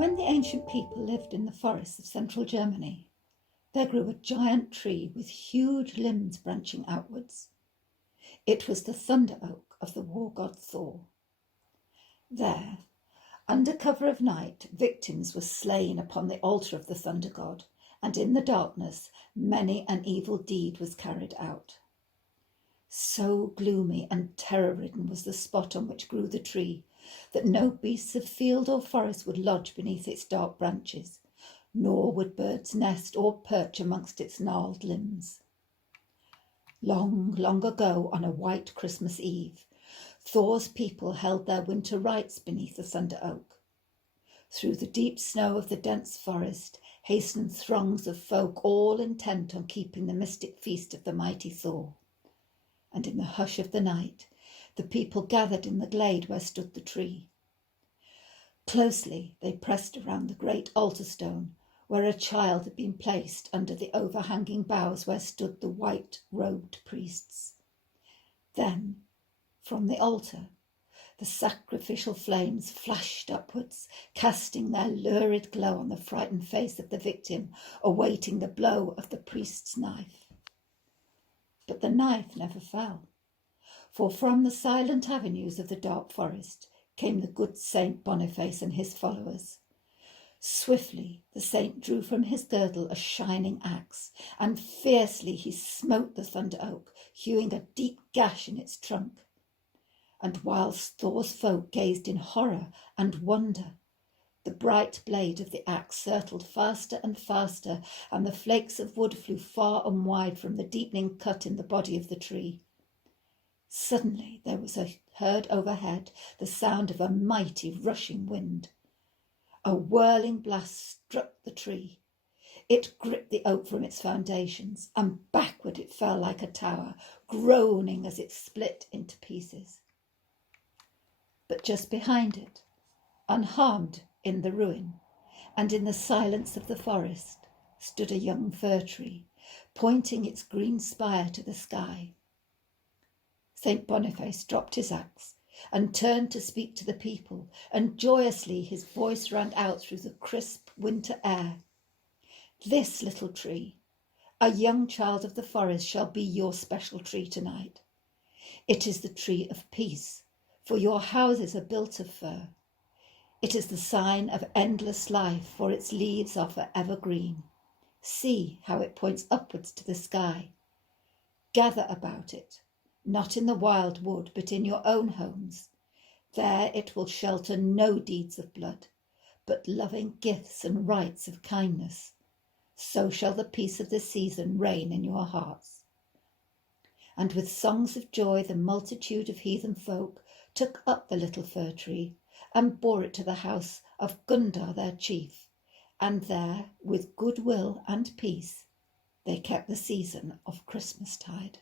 When the ancient people lived in the forests of central Germany, there grew a giant tree with huge limbs branching outwards. It was the thunder oak of the war god Thor. There, under cover of night, victims were slain upon the altar of the thunder god, and in the darkness many an evil deed was carried out. So gloomy and terror-ridden was the spot on which grew the tree that no beasts of field or forest would lodge beneath its dark branches, nor would birds nest or perch amongst its gnarled limbs. Long, long ago, on a white Christmas Eve, Thor's people held their winter rites beneath the thunder oak. Through the deep snow of the dense forest hastened throngs of folk, all intent on keeping the mystic feast of the mighty Thor. And in the hush of the night, the people gathered in the glade where stood the tree. Closely they pressed around the great altar stone, where a child had been placed under the overhanging boughs where stood the white-robed priests. Then, from the altar, the sacrificial flames flashed upwards, casting their lurid glow on the frightened face of the victim, awaiting the blow of the priest's knife. But the knife never fell, for from the silent avenues of the dark forest came the good Saint Boniface and his followers. Swiftly the saint drew from his girdle a shining axe, and fiercely he smote the thunder oak, hewing a deep gash in its trunk. And whilst Thor's folk gazed in horror and wonder, the bright blade of the axe circled faster and faster, and the flakes of wood flew far and wide from the deepening cut in the body of the tree. Suddenly there was heard overhead the sound of a mighty rushing wind. A whirling blast struck the tree. It gripped the oak from its foundations, and backward it fell like a tower, groaning as it split into pieces. But just behind it, unharmed in the ruin, and in the silence of the forest, stood a young fir tree, pointing its green spire to the sky. Saint Boniface dropped his axe and turned to speak to the people, and joyously his voice rang out through the crisp winter air. This little tree, a young child of the forest, shall be your special tree tonight. It is the tree of peace, for your houses are built of fir. It is the sign of endless life, for its leaves are forever green. See how it points upwards to the sky. Gather about it, not in the wild wood, but in your own homes. There it will shelter no deeds of blood, but loving gifts and rites of kindness. So shall the peace of the season reign in your hearts. And with songs of joy the multitude of heathen folk took up the little fir tree and bore it to the house of Gundar their chief, and there, with goodwill and peace, they kept the season of Christmastide.